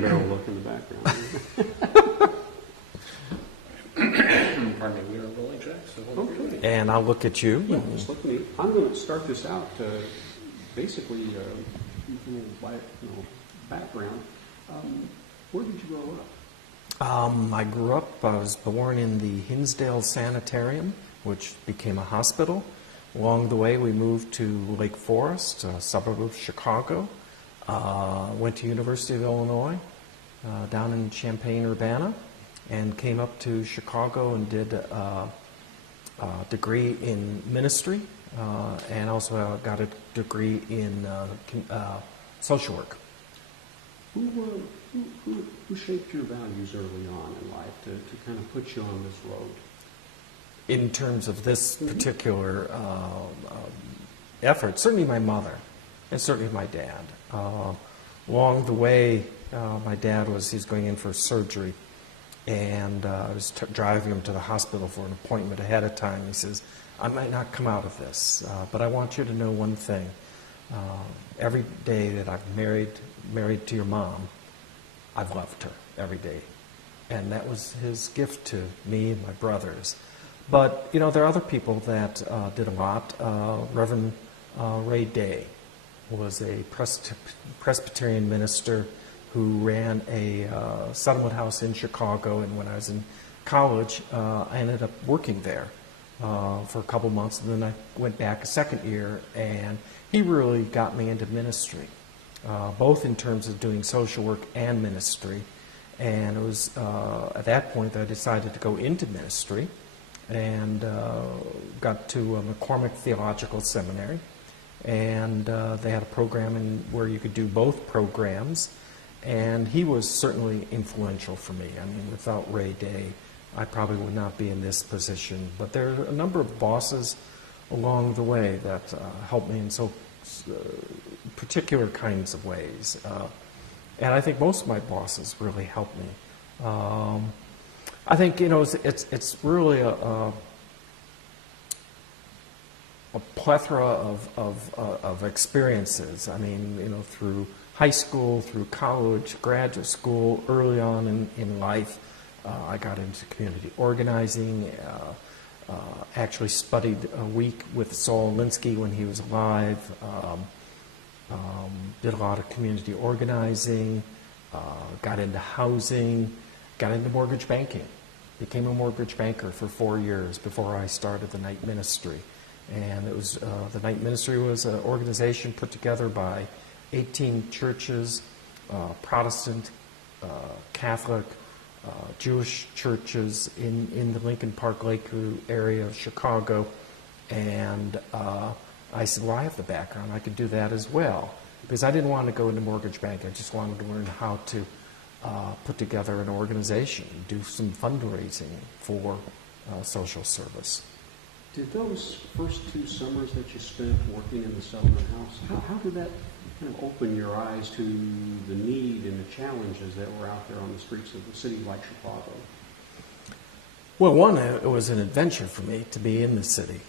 barrel look in the background. Pardon me, we are rolling, Jack, so Okay. And I'll look at you. Yeah, just look at me. I'm going to start this out basically background. Where did you grow up? I grew up, I was born in the Hinsdale Sanitarium, which became a hospital. Along the way, we moved to Lake Forest, a suburb of Chicago. Went to University of Illinois, down in Champaign-Urbana, and came up to Chicago and did a degree in ministry, and also got a degree in social work. Who shaped your values early on in life to kind of put you on this road? In terms of this particular effort, certainly my mother, and certainly my dad. Along the way, my dad he's going in for surgery, and I was driving him to the hospital for an appointment ahead of time. He says, I might not come out of this, but I want you to know one thing. Every day that I've married to your mom, I've loved her every day. And that was his gift to me and my brothers. But, there are other people that did a lot. Reverend Ray Day was a Presbyterian minister who ran a settlement house in Chicago. And when I was in college, I ended up working there for a couple months. And then I went back a second year, and he really got me into ministry, both in terms of doing social work and ministry. And it was at that point that I decided to go into ministry, and got to McCormick Theological Seminary, and they had a program where you could do both programs, and he was certainly influential for me. I mean, without Ray Day, I probably would not be in this position. But there are a number of bosses along the way that helped me in so particular kinds of ways, and I think most of my bosses really helped me. I think it's really a plethora of experiences. I mean, through high school, through college, graduate school, early on in life, I got into community organizing. Actually studied a week with Saul Alinsky when he was alive. Did a lot of community organizing. Got into housing. Got into mortgage banking. Became a mortgage banker for 4 years before I started the night ministry. And it was the night ministry was an organization put together by 18 churches, Protestant, Catholic, Jewish churches in the Lincoln Park Lakeview area of Chicago. And I said, well, I have the background. I could do that as well. Because I didn't want to go into mortgage banking. I just wanted to learn how to put together an organization, do some fundraising for social service. Did those first 2 summers that you spent working in the settlement house, how did that kind of open your eyes to the need and the challenges that were out there on the streets of a city like Chicago? Well, one, it was an adventure for me to be in the city.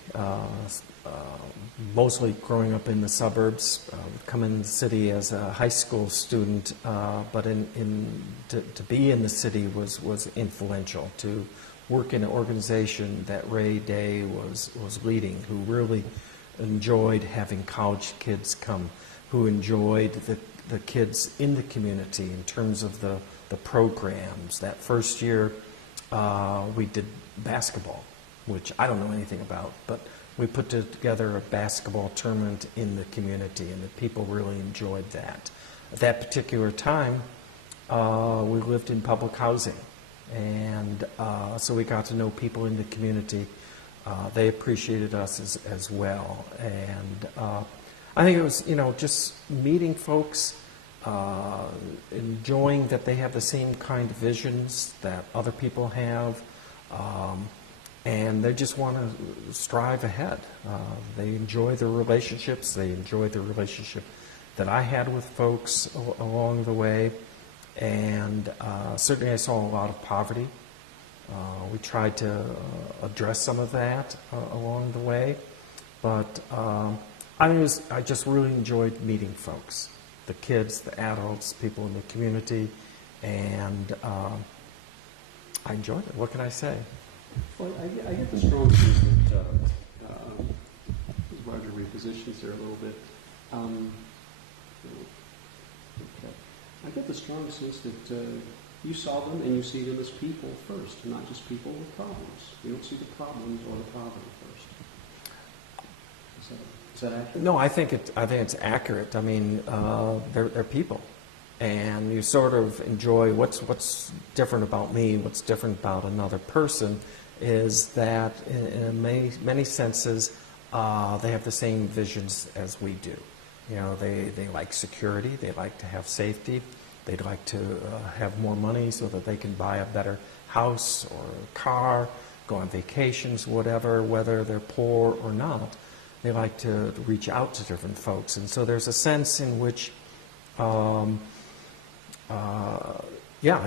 Mostly growing up in the suburbs, would come in the city as a high school student, but to be in the city was influential. To work in an organization that Ray Day was leading, who really enjoyed having college kids come, who enjoyed the kids in the community in terms of the programs. That first year, we did basketball, which I don't know anything about, but we put together a basketball tournament in the community, and the people really enjoyed that. At that particular time, we lived in public housing, and so we got to know people in the community. They appreciated us as well, and I think it was, just meeting folks, enjoying that they have the same kind of visions that other people have, and they just want to strive ahead. They enjoy their relationships. They enjoy the relationship that I had with folks along the way, and certainly I saw a lot of poverty. We tried to address some of that along the way, but I just really enjoyed meeting folks, the kids, the adults, people in the community, And I enjoyed it. What can I say? Well, I get the strong sense that, as Roger repositions there a little bit, okay. I get the strong sense that you saw them and you see them as people first, not just people with problems. You don't see the problems or the problem first. Is that accurate? No, I think it's accurate. I mean, they're people, and you sort of enjoy what's different about me, what's different about another person, is that in many senses they have the same visions as we do. You know, they like security, they like to have safety, they'd like to have more money so that they can buy a better house or a car, go on vacations, whatever, whether they're poor or not. They like to reach out to different folks. And so there's a sense in which, I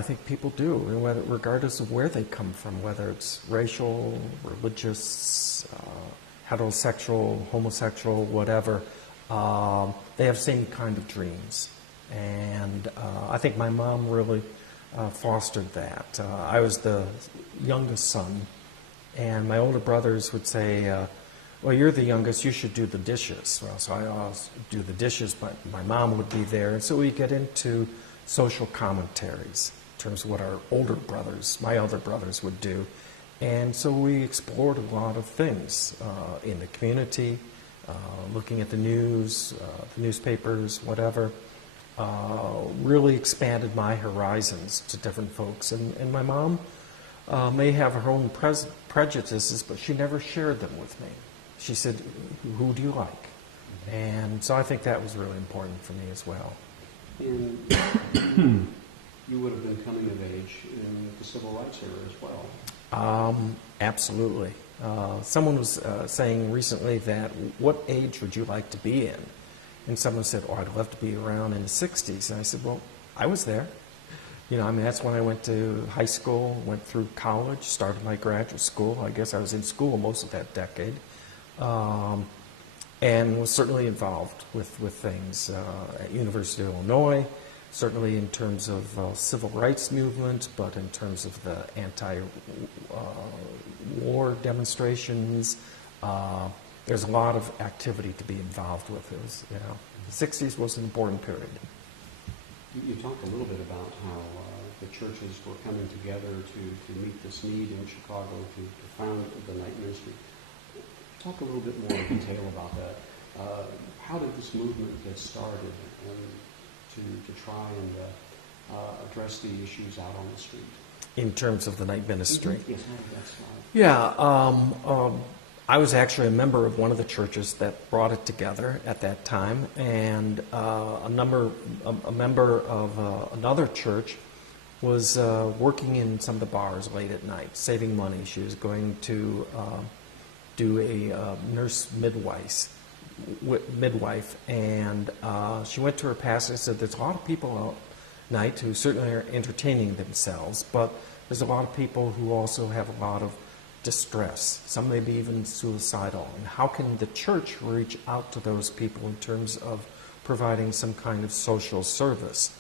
think people do, regardless of where they come from, whether it's racial, religious, heterosexual, homosexual, whatever, they have the same kind of dreams. And I think my mom really fostered that. I was the youngest son, and my older brothers would say, well, you're the youngest, you should do the dishes. Well, so I always do the dishes, but my mom would be there. And so we get into social commentaries in terms of what our my other brothers would do. And so we explored a lot of things in the community, looking at the news, the newspapers, whatever. Really expanded my horizons to different folks. And my mom may have her own prejudices, but she never shared them with me. She said, who do you like? And so I think that was really important for me as well. And you would have been coming of age in the civil rights era as well. Absolutely. Someone was saying recently that, what age would you like to be in? And someone said, I'd love to be around in the 60s. And I said, well, I was there. You know, I mean, that's when I went to high school, went through college, started my graduate school. I guess I was in school most of that decade. And was certainly involved with things at University of Illinois, certainly in terms of civil rights movement, but in terms of the anti-war demonstrations. There's a lot of activity to be involved with. It was, the 60s was an important period. You talked a little bit about how the churches were coming together to meet this need in Chicago to found the night ministry. Talk a little bit more in detail about that. How did this movement get started to try and address the issues out on the street? In terms of the night ministry? Mm-hmm. Yes, that's right. Yeah, I was actually a member of one of the churches that brought it together at that time, and a member of another church was working in some of the bars late at night, saving money. She was going to do a nurse midwife, and she went to her pastor and said, there's a lot of people out at night who certainly are entertaining themselves, but there's a lot of people who also have a lot of distress. Some may be even suicidal. And how can the church reach out to those people in terms of providing some kind of social service?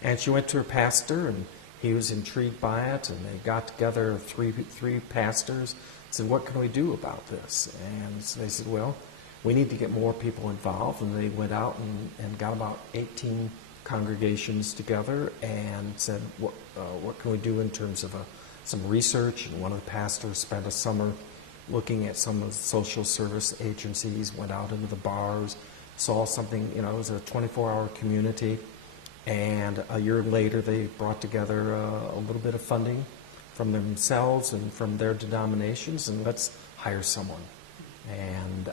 And she went to her pastor, and he was intrigued by it, and they got together, three pastors, said, what can we do about this? And so they said, well, we need to get more people involved. And they went out and got about 18 congregations together and said, what can we do in terms of some research? And one of the pastors spent a summer looking at some of the social service agencies, went out into the bars, saw something, it was a 24-hour community. And a year later, they brought together a little bit of funding from themselves and from their denominations, and let's hire someone. And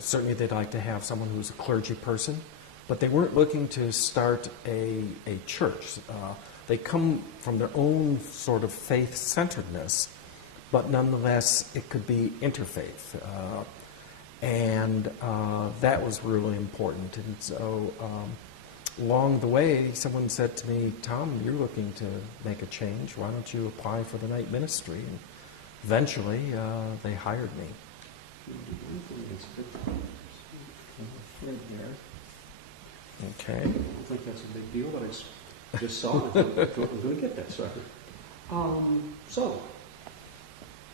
certainly they'd like to have someone who's a clergy person, but they weren't looking to start a church. They come from their own sort of faith-centeredness, but nonetheless it could be interfaith. And that was really important. And so along the way, someone said to me, Tom, you're looking to make a change. Why don't you apply for the night ministry? And eventually, they hired me. Okay. I don't think that's a big deal, but it's just saw it. I'm going to get that sucker. So,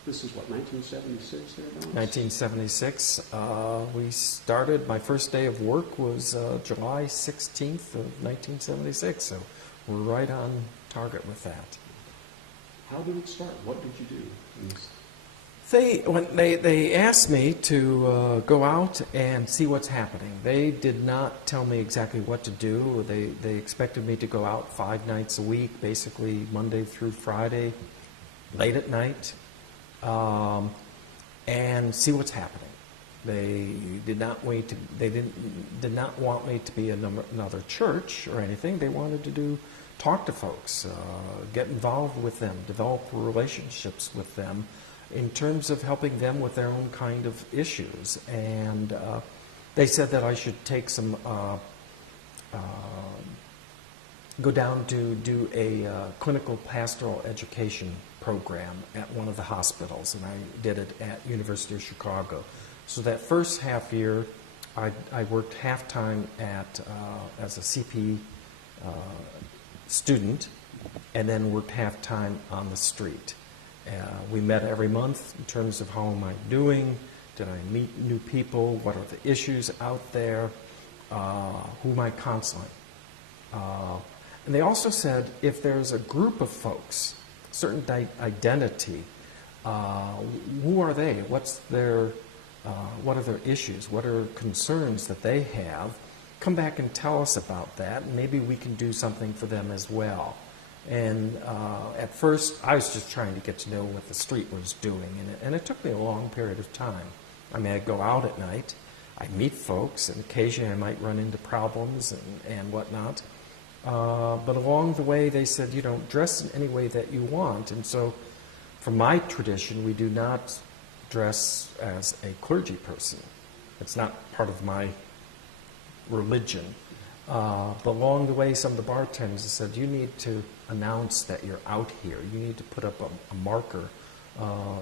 this is what, 1976 there, Don? 1976. We started, my first day of work was July 16th of 1976, so we're right on target with that. How did it start? What did you do? They asked me to go out and see what's happening. They did not tell me exactly what to do. They expected me to go out 5 nights a week, basically Monday through Friday, late at night, and see what's happening. They did not did not want me to be another church or anything. They wanted to talk to folks, get involved with them, develop relationships with them, in terms of helping them with their own kind of issues. And they said that I should take some, go down to do a clinical pastoral education program at one of the hospitals, and I did it at University of Chicago. So that first half year, I worked half-time as a CP student, and then worked half-time on the street. We met every month in terms of how am I doing, did I meet new people, what are the issues out there, who am I counseling. And they also said if there's a group of folks, certain identity, who are they, what are their issues, what are concerns that they have, come back and tell us about that, and maybe we can do something for them as well. And at first, I was just trying to get to know what the street was doing, and it took me a long period of time. I mean, I'd go out at night, I'd meet folks, and occasionally I might run into problems and whatnot. But along the way, they said, dress in any way that you want. And so, from my tradition, we do not dress as a clergy person. It's not part of my religion. But along the way, some of the bartenders said, you need to announce that you're out here. You need to put up a marker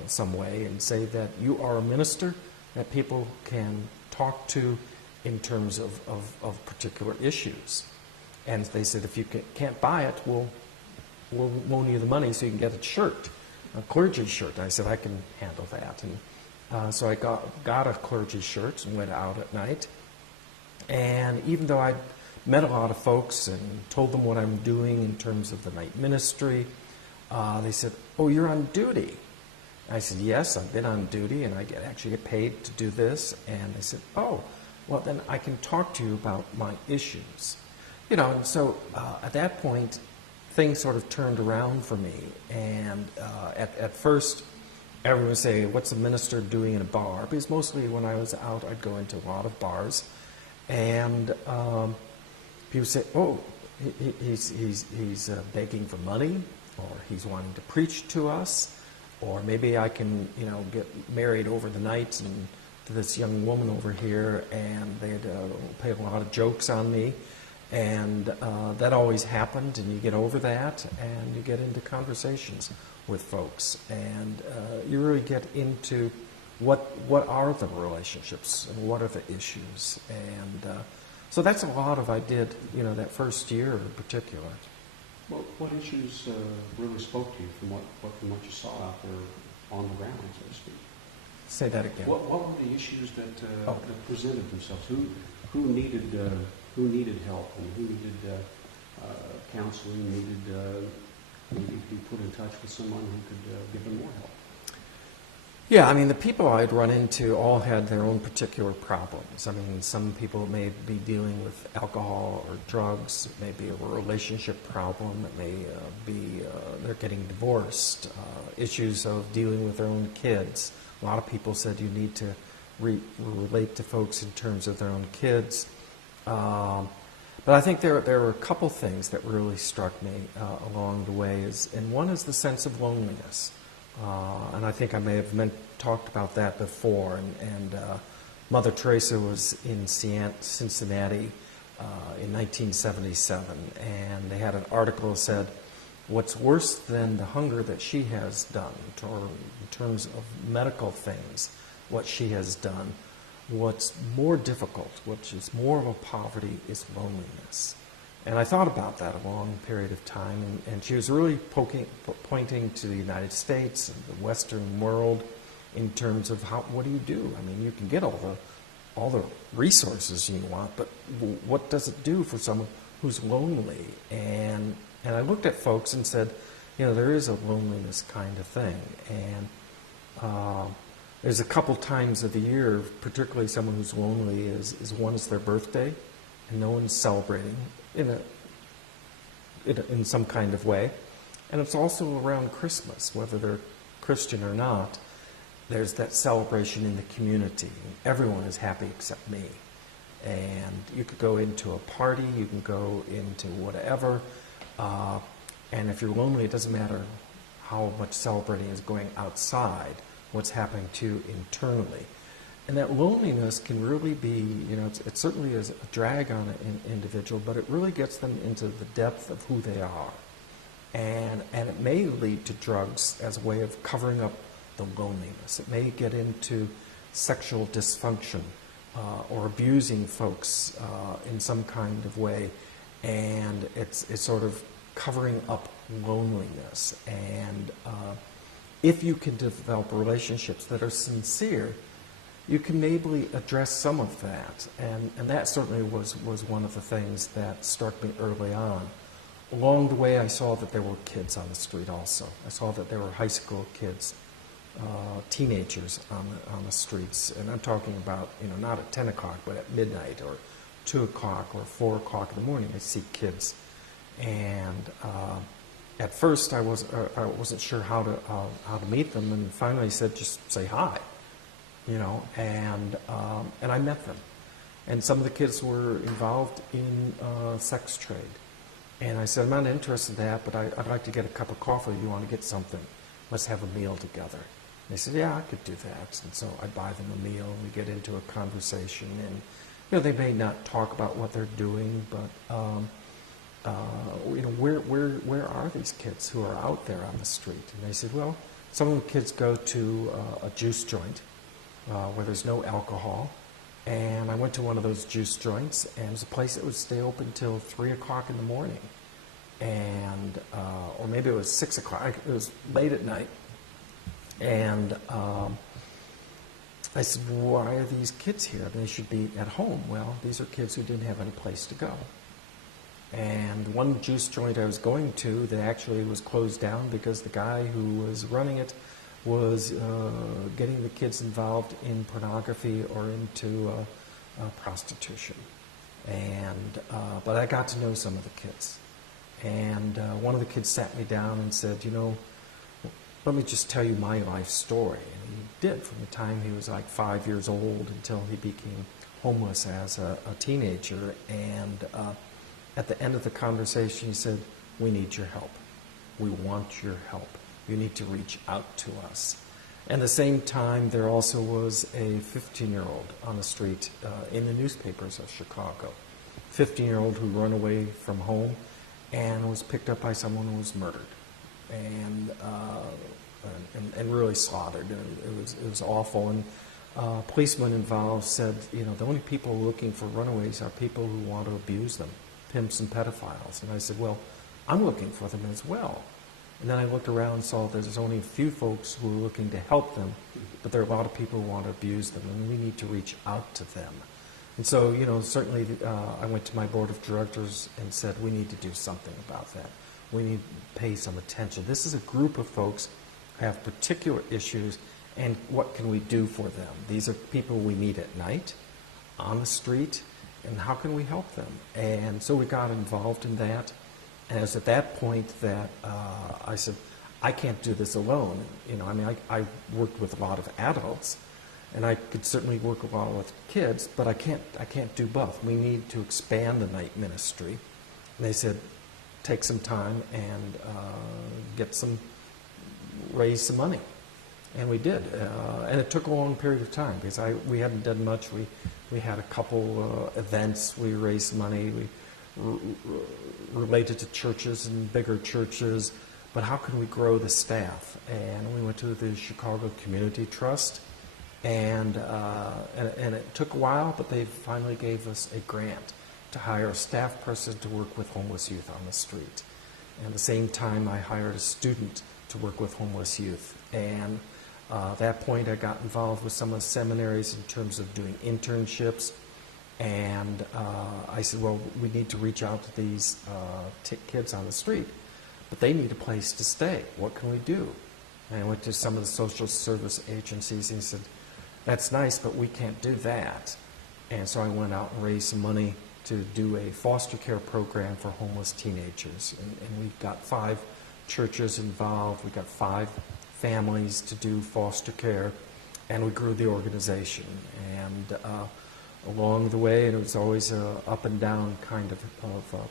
some way and say that you are a minister that people can talk to in terms of particular issues. And they said, if you can't buy it, we'll loan you the money so you can get a shirt, a clergy shirt. I said, I can handle that. And so I got a clergy shirt and went out at night. And even though I'd met a lot of folks and told them what I'm doing in terms of the night ministry, they said, oh, you're on duty. I said, yes, I've been on duty, and I actually get paid to do this. And they said, oh, well, then I can talk to you about my issues. And so at that point, things sort of turned around for me. And at first, everyone would say, what's a minister doing in a bar? Because mostly when I was out, I'd go into a lot of bars. And people say, oh, he's begging for money, or he's wanting to preach to us, or maybe I can, get married over the night and to this young woman over here, and they'd play a lot of jokes on me. And that always happened, and you get over that, and you get into conversations with folks, and you really get into what are the relationships and what are the issues, and so that's a lot of I did, that first year in particular. Well, what issues really spoke to you from what you saw out there on the ground, so to speak? Say that again. What were the issues that presented themselves? Who needed help, and who needed counseling, needed to be put in touch with someone who could give them more help? Yeah, I mean, the people I'd run into all had their own particular problems. I mean, some people may be dealing with alcohol or drugs. It may be a relationship problem. It may be they're getting divorced, issues of dealing with their own kids. A lot of people said you need to relate to folks in terms of their own kids. But I think there were a couple things that really struck me along the way, and one is the sense of loneliness. And I think I may have talked about that before. And Mother Teresa was in Cincinnati in 1977, and they had an article that said, what's worse than the hunger that she has done, or in terms of medical things, what she has done, what's more difficult, which is more of a poverty, is loneliness. And I thought about that a long period of time, and she was really pointing to the United States and the Western world in terms of what do you do? I mean, you can get all the resources you want, but what does it do for someone who's lonely? And I looked at folks and said, there is a loneliness kind of thing, and there's a couple times of the year, particularly someone who's lonely, is one is their birthday, and no one's celebrating in some kind of way. And it's also around Christmas, whether they're Christian or not. There's that celebration in the community. Everyone is happy except me. And you could go into a party, you can go into whatever, and if you're lonely, it doesn't matter how much celebrating is going outside, what's happening to you internally. And that loneliness can really be, it certainly is a drag on an individual, but it really gets them into the depth of who they are. And it may lead to drugs as a way of covering up the loneliness. It may get into sexual dysfunction or abusing folks in some kind of way. And it's sort of covering up loneliness. And if you can develop relationships that are sincere, you can maybe address some of that. And that certainly was one of the things that struck me early on. Along the way, I saw that there were kids on the street also. I saw that there were high school kids, teenagers on the streets. And I'm talking about, not at 10 o'clock, but at midnight or 2 o'clock or 4 o'clock in the morning, I see kids. And at first, I wasn't sure how to meet them. And finally, I said, just say hi. And I met them. And some of the kids were involved in sex trade. And I said, I'm not interested in that, but I'd like to get a cup of coffee. You want to get something? Let's have a meal together. And they said, yeah, I could do that. And so I buy them a meal, and we get into a conversation. And, they may not talk about what they're doing, but, where are these kids who are out there on the street? And they said, well, some of the kids go to a juice joint, where there's no alcohol. And I went to one of those juice joints, and it was a place that would stay open till 3 o'clock in the morning. And, or maybe it was 6 o'clock. It was late at night. And I said, why are these kids here? They should be at home. Well, these are kids who didn't have any place to go. And one juice joint I was going to that actually was closed down because the guy who was running it was getting the kids involved in pornography or into prostitution. And but I got to know some of the kids. And one of the kids sat me down and said, let me just tell you my life story. And he did, from the time he was like 5 years old until he became homeless as a teenager. And at the end of the conversation, he said, we need your help. We want your help. You need to reach out to us. And at the same time, there also was a 15-year-old on the street in the newspapers of Chicago. 15-year-old who ran away from home and was picked up by someone who was murdered and really slaughtered. It was awful. And policemen involved said, the only people looking for runaways are people who want to abuse them, pimps and pedophiles. And I said, well, I'm looking for them as well. And then I looked around and saw that there's only a few folks who are looking to help them, but there are a lot of people who want to abuse them, and we need to reach out to them. And so, certainly I went to my board of directors and said, we need to do something about that. We need to pay some attention. This is a group of folks who have particular issues, and what can we do for them? These are people we meet at night, on the street, and how can we help them? And so we got involved in that. And it was at that point that I said, I can't do this alone. I worked with a lot of adults, and I could certainly work a lot with kids, but I can't do both. We need to expand the night ministry. And they said, take some time and raise some money. And we did. And it took a long period of time because we hadn't done much. We had a couple events. We raised money. We related to churches and bigger churches, but how can we grow the staff? And we went to the Chicago Community Trust, and it took a while, but they finally gave us a grant. to hire a staff person to work with homeless youth on the street. And at the same time, I hired a student to work with homeless youth. And at that point, I got involved with some of the seminaries in terms of doing internships. And I said, well, we need to reach out to these kids on the street, but they need a place to stay. What can we do? And I went to some of the social service agencies, and he said, that's nice, but we can't do that. And so I went out and raised some money to do a foster care program for homeless teenagers. And we got 5 churches involved. We got 5 families to do foster care, and we grew the organization. And along the way, and it was always a up and down kind of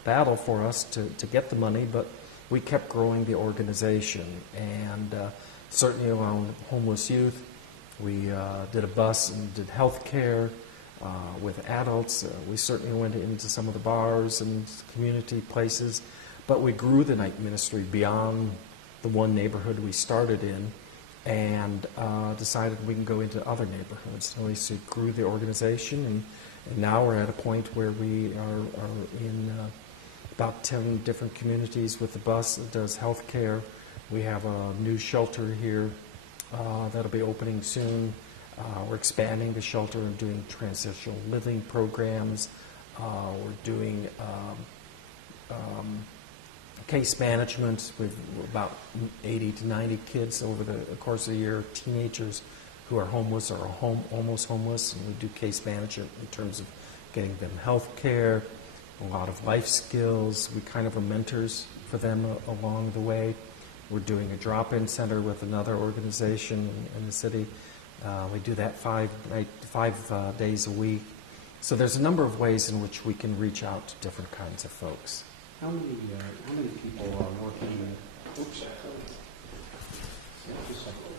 battle for us to get the money, but we kept growing the organization. And certainly around homeless youth, we did a bus and did health care with adults. We certainly went into some of the bars and community places, but we grew the night ministry beyond the one neighborhood we started in, and decided we can go into other neighborhoods. So we grew the organization, and now we're at a point where we are in about 10 different communities with the bus that does health care. We have a new shelter here that'll be opening soon. We're expanding the shelter and doing transitional living programs. We're doing case management with about 80 to 90 kids over the course of the year, teenagers who are homeless or almost homeless, and we do case management in terms of getting them health care, a lot of life skills. We kind of are mentors for them along the way. We're doing a drop-in center with another organization in the city. We do that 5 days a week. So there's a number of ways in which we can reach out to different kinds of folks. How many people are working? Oops. Just a second.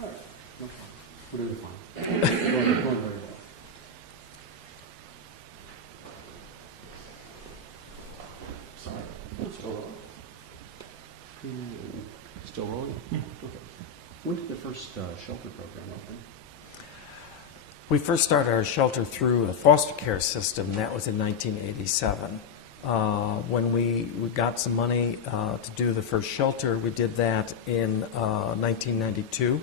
All right. No problem. We're doing fine. Going very well. Sorry. Still rolling. Still rolling? Okay. When did the first shelter program open? We first started our shelter through a foster care system. That was in 1987. When we got some money to do the first shelter, we did that in 1992,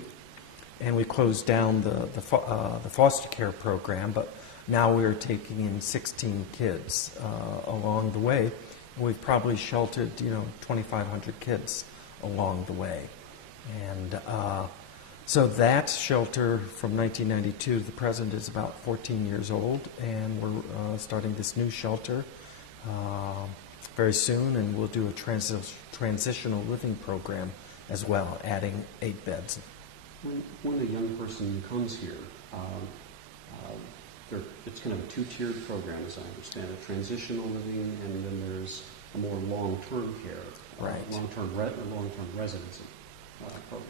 and we closed down the foster care program. But now we are taking in 16 kids along the way. We've probably sheltered 2,500 kids along the way, and so that shelter from 1992 to the present is about 14 years old, and we're starting this new shelter very soon, and we'll do a transitional living program as well, adding 8 beds. When a young person comes here, it's kind of a 2-tiered program, as I understand it, transitional living, and then there's a more long-term care, right. long-term residency program.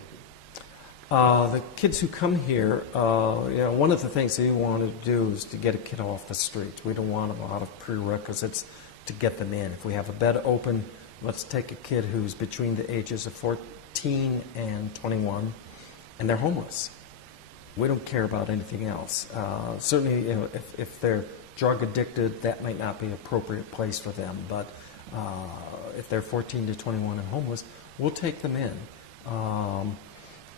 The kids who come here, one of the things that we want to do is to get a kid off the street. We don't want a lot of prerequisites to get them in. If we have a bed open, let's take a kid who's between the ages of 14 and 21, and they're homeless. We don't care about anything else. Certainly, if they're drug addicted, that might not be an appropriate place for them. But if they're 14 to 21 and homeless, we'll take them in.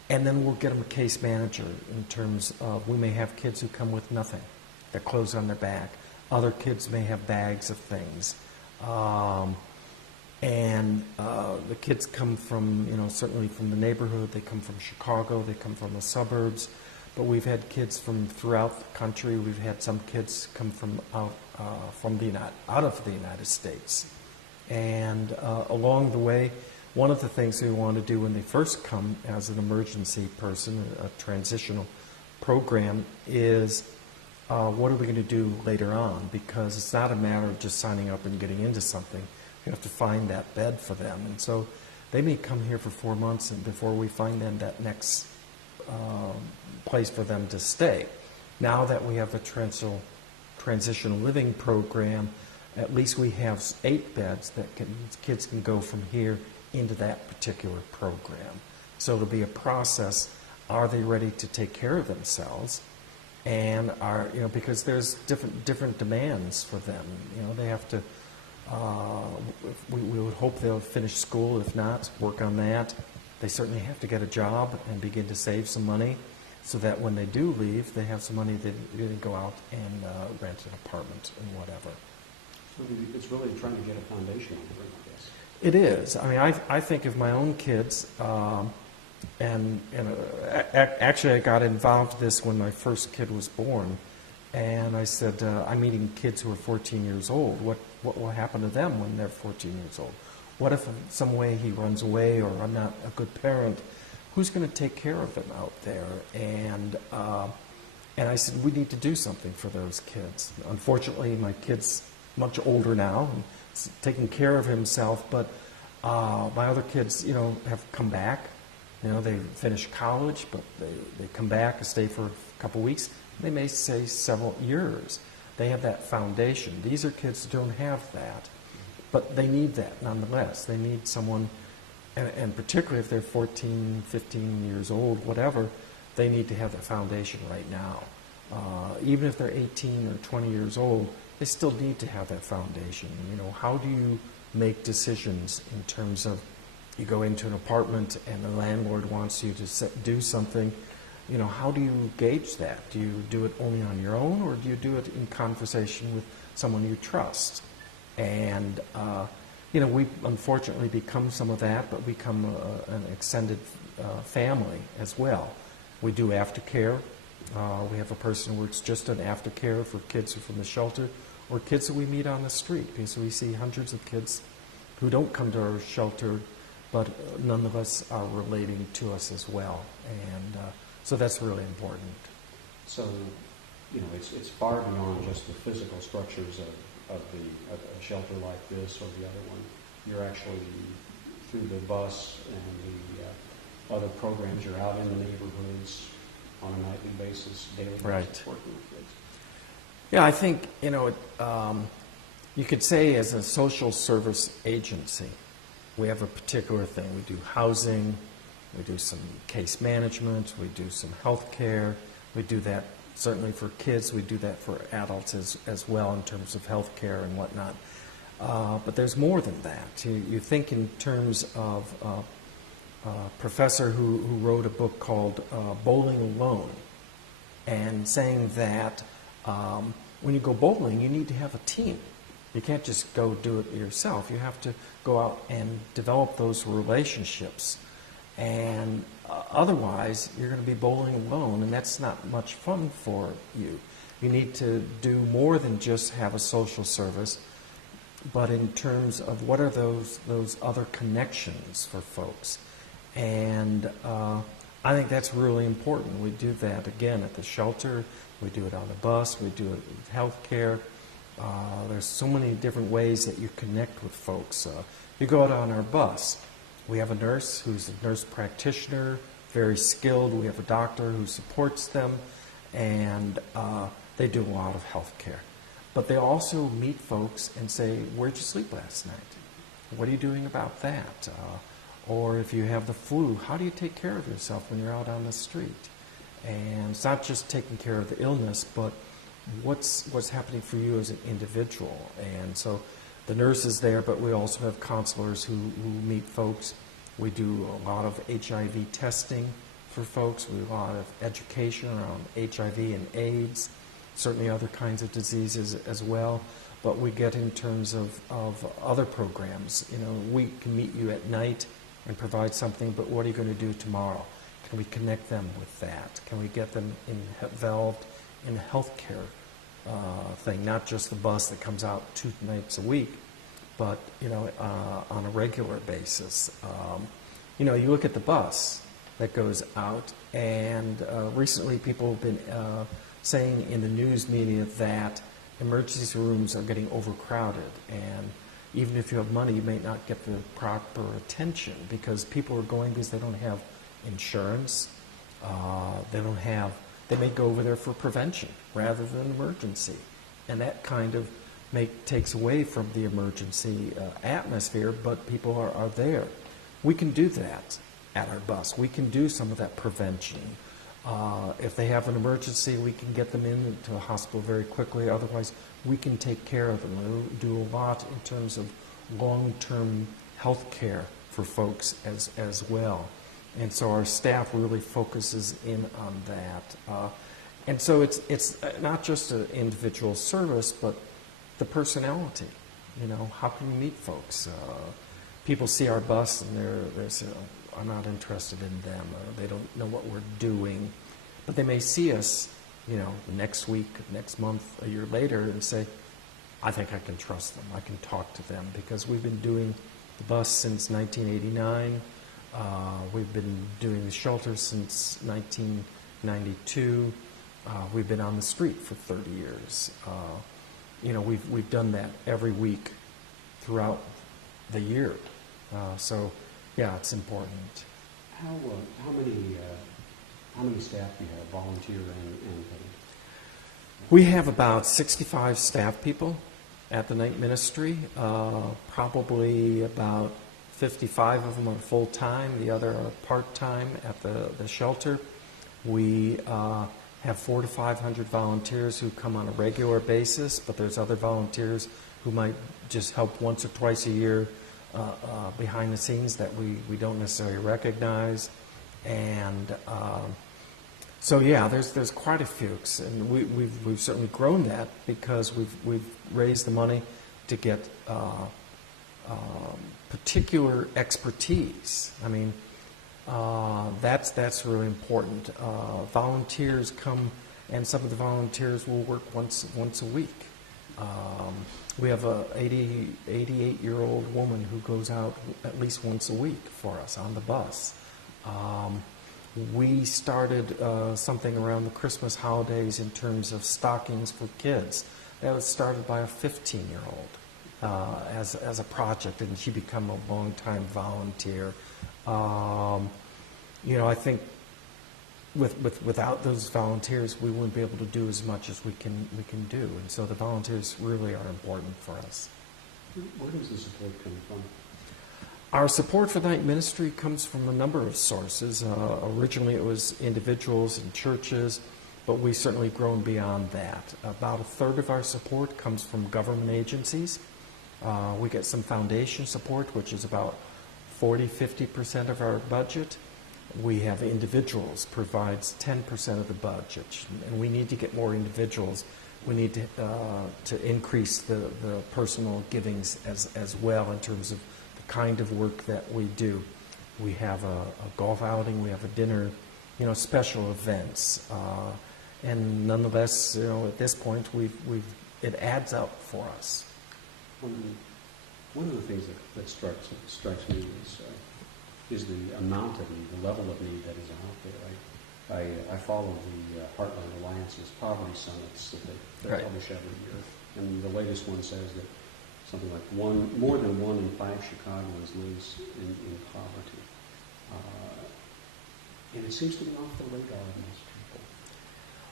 And then we'll get them a case manager in terms of, we may have kids who come with nothing, their clothes on their back. Other kids may have bags of things. And the kids come from, certainly from the neighborhood. They come from Chicago. They come from the suburbs. But we've had kids from throughout the country. We've had some kids come from out of the United States. And along the way, one of the things we want to do when they first come as an emergency person, a transitional program, is what are we going to do later on? Because it's not a matter of just signing up and getting into something. You have to find that bed for them. And so they may come here for 4 months and before we find them that next place for them to stay. Now that we have a transitional living program, at least we have 8 beds that kids can go from here into that particular program. So it'll be a process. Are they ready to take care of themselves? and are, because there's different demands for them. They have to. We would hope they'll finish school. If not, work on that. They certainly have to get a job and begin to save some money, so that when they do leave, they have some money to really go out and rent an apartment and whatever. So it's really trying to get a foundation over it, I guess. It is. I mean, I think of my own kids, actually I got involved in this when my first kid was born, and I said, I'm meeting kids who are 14 years old. What will happen to them when they're 14 years old? What if in some way he runs away, or I'm not a good parent? Who's going to take care of them out there? And I said, we need to do something for those kids. Unfortunately, my kid's much older now and taking care of himself, but my other kids, have come back. They finish college, but they come back and stay for a couple weeks. They may stay several years. They have that foundation. These are kids who don't have that, but they need that nonetheless. They need someone, and particularly if they're 14, 15 years old, whatever, they need to have that foundation right now. Even if they're 18 or 20 years old, they still need to have that foundation. How do you make decisions in terms of, you go into an apartment and the landlord wants you to do something, how do you gauge that? Do you do it only on your own, or do you do it in conversation with someone you trust? And, we unfortunately become some of that, but become an extended family as well. We do aftercare. We have a person who works just on aftercare for kids who are from the shelter, or kids that we meet on the street, because we see hundreds of kids who don't come to our shelter, but nonetheless are relating to us as well. And so that's really important. So, it's far beyond just the physical structures of a shelter like this or the other one. You're actually, through the bus and the other programs, you're out in the neighborhoods on a nightly basis, daily basis, Right. working with kids. Yeah, I think, you could say as a social service agency, we have a particular thing. We do housing, we do some case management, we do some health care. We do that certainly for kids. We do that for adults as well in terms of health care and whatnot. But there's more than that. You think in terms of a professor who wrote a book called Bowling Alone, and saying that when you go bowling, you need to have a team. You can't just go do it yourself. You have to go out and develop those relationships. And otherwise, you're going to be bowling alone, and that's not much fun for you. You need to do more than just have a social service, but in terms of what are those other connections for folks. And I think that's really important. We do that, again, at the shelter. We do it on the bus. We do it with health care. There's so many different ways that you connect with folks. You go out on our bus. We have a nurse who's a nurse practitioner, very skilled. We have a doctor who supports them, and they do a lot of health care. But they also meet folks and say, where'd you sleep last night? What are you doing about that? Or if you have the flu, how do you take care of yourself when you're out on the street? And it's not just taking care of the illness, but what's happening for you as an individual. And so the nurse is there, but we also have counselors who meet folks. We do a lot of HIV testing for folks. We do a lot of education around HIV and AIDS, certainly other kinds of diseases as well. But we get in terms of other programs. We can meet you at night and provide something, but what are you going to do tomorrow? Can we connect them with that? Can we get them involved in a health care thing, not just the bus that comes out 2 nights a week, but on a regular basis. You look at the bus that goes out, and recently people have been saying in the news media that emergency rooms are getting overcrowded, and even if you have money, you may not get the proper attention because people are going because they don't have insurance. They may go over there for prevention rather than emergency. And that kind of takes away from the emergency atmosphere, but people are there. We can do that at our bus. We can do some of that prevention. If they have an emergency, we can get them into the hospital very quickly. Otherwise, we can take care of them. We do a lot in terms of long-term health care for folks as well. And so our staff really focuses in on that. And so it's not just an individual service, but the personality. You know, how can you meet folks? People see our bus and they say, oh, I'm not interested in them, or they don't know what we're doing. But they may see us, you know, next week, next month, a year later, and say, I think I can trust them. I can talk to them, because we've been doing the bus since 1989. We've been doing the shelter since 1992. We've been on the street for 30 years. You know, we've done that every week throughout the year. So, yeah, it's important. How many staff do you have, volunteer and paid? We have about 65 staff people at the night ministry. Probably about 55 of them are full-time. The other are part-time at the shelter. We have 400 to 500 volunteers who come on a regular basis, but there's other volunteers who might just help once or twice a year behind the scenes that we don't necessarily recognize. And so yeah, there's quite a few, and we've certainly grown that because we've raised the money to get particular expertise. I mean, that's really important. Volunteers come, and some of the volunteers will work once a week. We have a 88-year-old woman who goes out at least once a week for us on the bus. We started something around the Christmas holidays in terms of stockings for kids. That was started by a 15-year-old as a project, and she became a long-time volunteer. You know, I think without those volunteers, we wouldn't be able to do as much as we can do, and so the volunteers really are important for us. Where does the support come from? Our support for night ministry comes from a number of sources. Originally, it was individuals and churches, but we've certainly grown beyond that. About a third of our support comes from government agencies. We get some foundation support, which is about 40-50% of our budget. We have individuals, provides 10% of the budget, and we need to get more individuals. We need to increase the personal givings as well in terms of the kind of work that we do. We have a golf outing, we have a dinner, you know, special events, and nonetheless, you know, at this point, it adds up for us. One of the things that strikes me is the amount of need, the level of need that is out there. I follow the Heartland Alliance's poverty summits that they Right. publish every year, and the latest one says that something like more than 1 in 5 Chicagoans lives in poverty, and it seems to be off the radar of most people.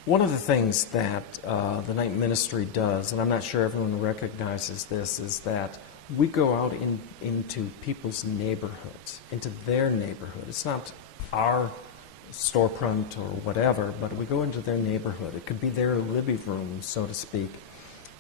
One of the things that the night ministry does, and I'm not sure everyone recognizes this, is that we go out into people's neighborhoods, into their neighborhood. It's not our storefront or whatever, but we go into their neighborhood. It could be their living room, so to speak,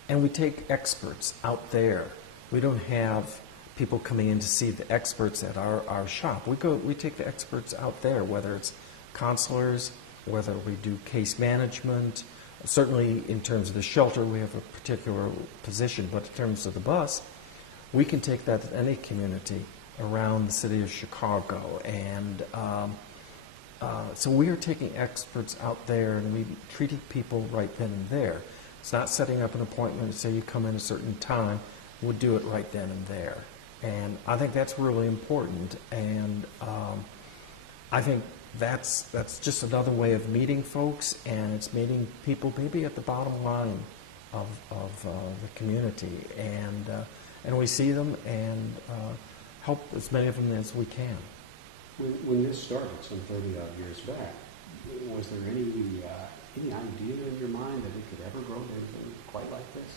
and we take experts out there. We don't have people coming in to see the experts at our shop. We take the experts out there, whether it's counselors, whether we do case management. Certainly in terms of the shelter, we have a particular position, but in terms of the bus, we can take that to any community around the city of Chicago. And so we are taking experts out there, and we treating people right then and there. It's not setting up an appointment and say you come in a certain time. We'll do it right then and there. And I think that's really important. And I think that's just another way of meeting folks, and it's meeting people maybe at the bottom line of the community. And we see them and help as many of them as we can. When this started some 30-odd years back, was there any idea in your mind that it could ever grow to anything quite like this?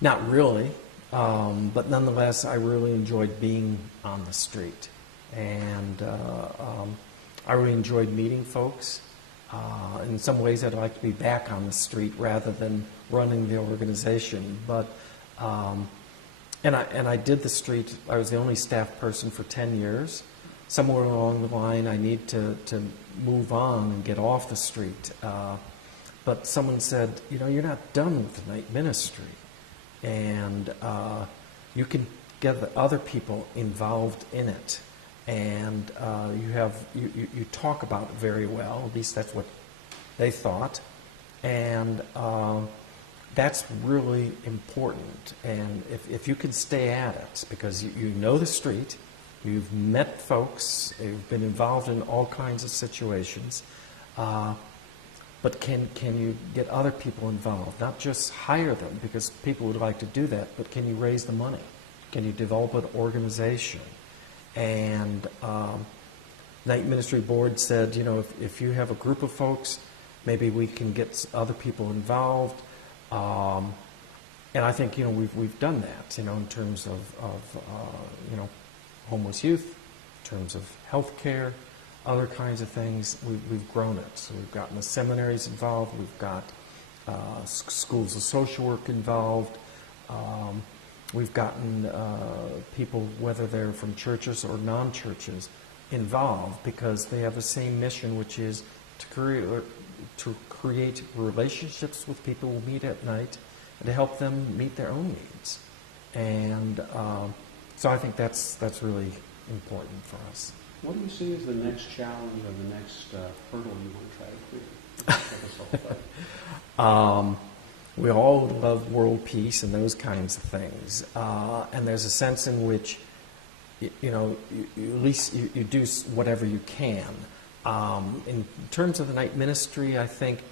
Not really, but nonetheless, I really enjoyed being on the street. And I really enjoyed meeting folks. In some ways, I'd like to be back on the street rather than running the organization. But and I did the street. I was the only staff person for 10 years. Somewhere along the line, I need to move on and get off the street. But someone said, you're not done with the night ministry, and you can get the other people involved in it. And you talk about it very well. At least that's what they thought, and that's really important. And if you can stay at it, because you know the street, you've met folks, you've been involved in all kinds of situations, but can you get other people involved? Not just hire them, because people would like to do that, but can you raise the money? Can you develop an organization? And Night Ministry Board said, if you have a group of folks, maybe we can get other people involved. And I think, we've done that, in terms of homeless youth, in terms of health care, other kinds of things. We've grown it. So we've gotten the seminaries involved. We've got schools of social work involved. We've gotten people, whether they're from churches or non-churches, involved because they have the same mission, which is to create relationships with people who meet at night and to help them meet their own needs. And so I think that's really important for us. What do you see as the next challenge or the next hurdle you want to try to clear? We all love world peace and those kinds of things. And there's a sense in which, at least you do whatever you can. In terms of the night ministry, I think,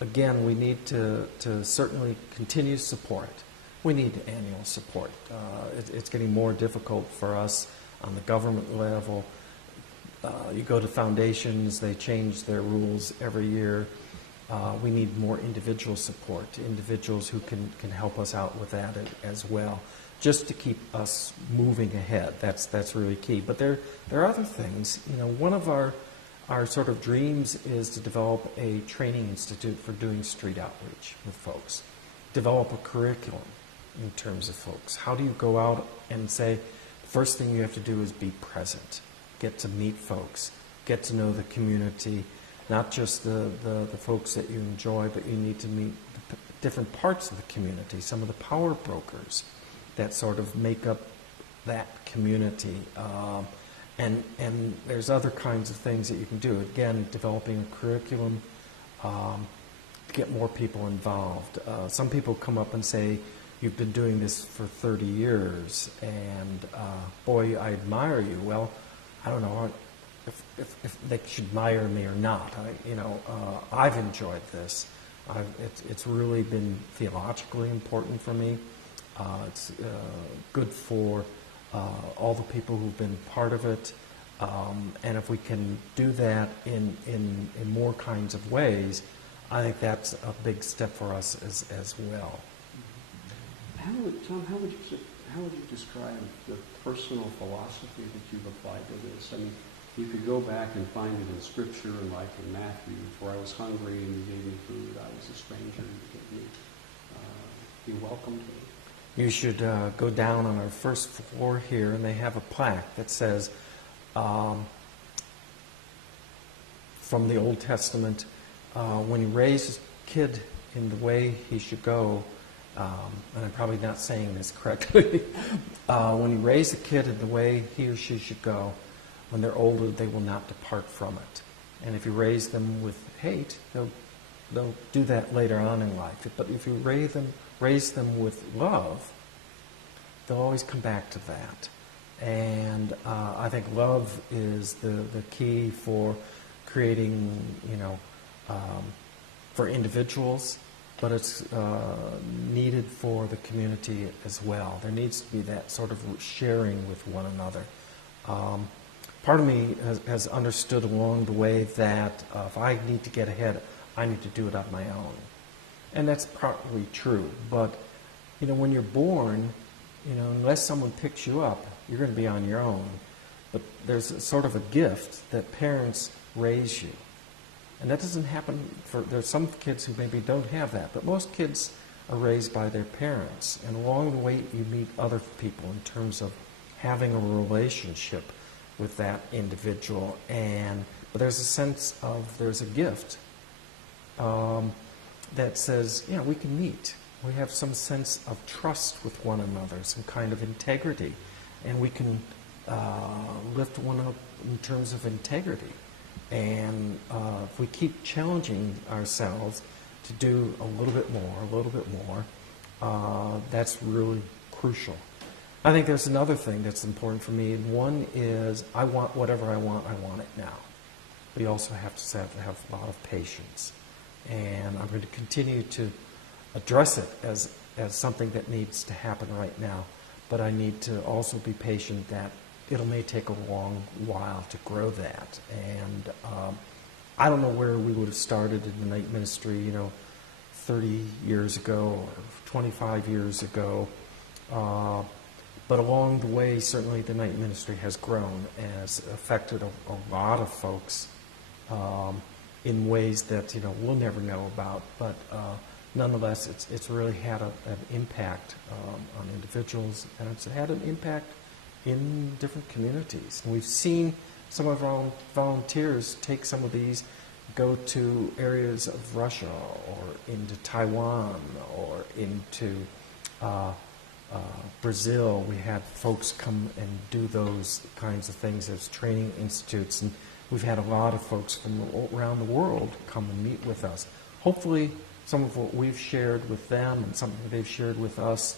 again, we need to certainly continue support. We need annual support. It's getting more difficult for us on the government level. You go to foundations, they change their rules every year. We need more individual support, individuals who can help us out with that as well, just to keep us moving ahead. That's really key. But there are other things. One of our sort of dreams is to develop a training institute for doing street outreach with folks, develop a curriculum in terms of folks. How do you go out and say, first thing you have to do is be present, get to meet folks, get to know the community, not just the folks that you enjoy, but you need to meet the different parts of the community, some of the power brokers that sort of make up that community. And there's other kinds of things that you can do. Again, developing a curriculum to get more people involved. Some people come up and say, you've been doing this for 30 years, and boy, I admire you. Well, I don't know if they should admire me or not. I've enjoyed this. It's really been theologically important for me. It's good for all the people who've been part of it. And if we can do that in more kinds of ways, I think that's a big step for us as well. Tom, how would you describe the personal philosophy that you've applied to this? I mean, you could go back and find it in Scripture, and like in Matthew, for I was hungry and you gave me food, I was a stranger and you welcomed me. You should go down on our first floor here, and they have a plaque that says, from the Old Testament, when you raise a kid in the way he should go, and I'm probably not saying this correctly, when you raise a kid in the way he or she should go, when they're older, they will not depart from it. And if you raise them with hate, they'll do that later on in life. But if you raise them with love, they'll always come back to that. And I think love is the key for creating, for individuals, but it's needed for the community as well. There needs to be that sort of sharing with one another. Part of me has understood along the way that if I need to get ahead, I need to do it on my own. And that's partly true. But, when you're born, unless someone picks you up, you're going to be on your own. But there's a sort of a gift that parents raise you. And that doesn't happen there's some kids who maybe don't have that, but most kids are raised by their parents. And along the way, you meet other people in terms of having a relationship with that individual. But there's a sense of, there's a gift that says, yeah, we can meet. We have some sense of trust with one another, some kind of integrity. And we can lift one up in terms of integrity. And if we keep challenging ourselves to do a little bit more, that's really crucial. I think there's another thing that's important for me, and one is I want whatever I want it now. We also have to have a lot of patience. And I'm going to continue to address it as something that needs to happen right now. But I need to also be patient that it may take a long while to grow that. And I don't know where we would have started in the night ministry, 30 years ago or 25 years ago. But along the way, certainly the night ministry has grown and has affected a lot of folks in ways that we'll never know about. But nonetheless, it's really had an impact on individuals, and it's had an impact in different communities. And we've seen some of our volunteers take some of these, go to areas of Russia or into Taiwan or into Brazil. We had folks come and do those kinds of things as training institutes, and we've had a lot of folks from around the world come and meet with us. Hopefully some of what we've shared with them and something that they've shared with us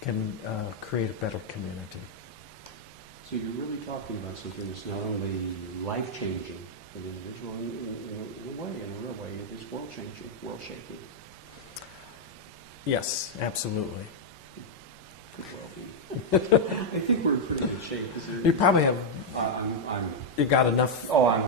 can create a better community. So you're really talking about something that's not only life-changing for the individual, in a real way, it is world-changing, world-shaking. Yes, absolutely. I think we're in pretty good shape. You probably have, I'm you got enough. Oh, I'm